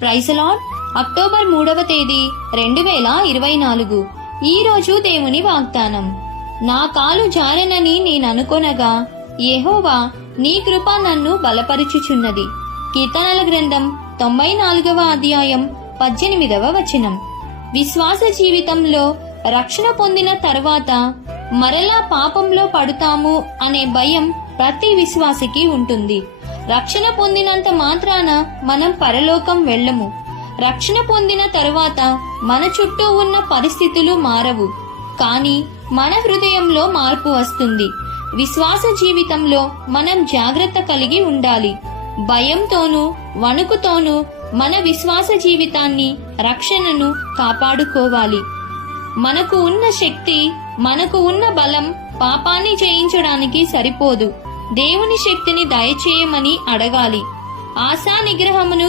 Praise lord. October 3వ తేదీ 2024. ఈ రోజు దేవుని వాగ్దానం. నా కాలు జారెనని నేననుకొనగా యెహోవా నీ కృప నన్ను బలపరుచుచున్నది. కీర్తనల గ్రంథం 94వ అధ్యాయం 18వ వచనం. విశ్వాస జీవితంలో రక్షణ పొందిన తర్వాత మరలా పాపంలో పడుతాము అనే భయం ప్రతి విశ్వాసికి ఉంటుంది. రక్షణ పొందినంత మాత్రాన మనం పరలోకం వెళ్ళము. రక్షణ పొందిన తరువాత మన చుట్టూ ఉన్న పరిస్థితులు మారవు, కానీ మన హృదయంలో మార్పు వస్తుంది. విశ్వాస జీవితంలో మనం జాగ్రత్త కలిగి ఉండాలి. భయంతోనూ వణుకుతోనూ మన విశ్వాస జీవితాన్ని, రక్షణను కాపాడుకోవాలి. మనకు ఉన్న శక్తి, మనకు ఉన్న బలం పాపాన్ని జయించడానికి సరిపోదు. దేవుని శక్తిని దయచేయమని అడగాలి. ఆశా నిగ్రహమును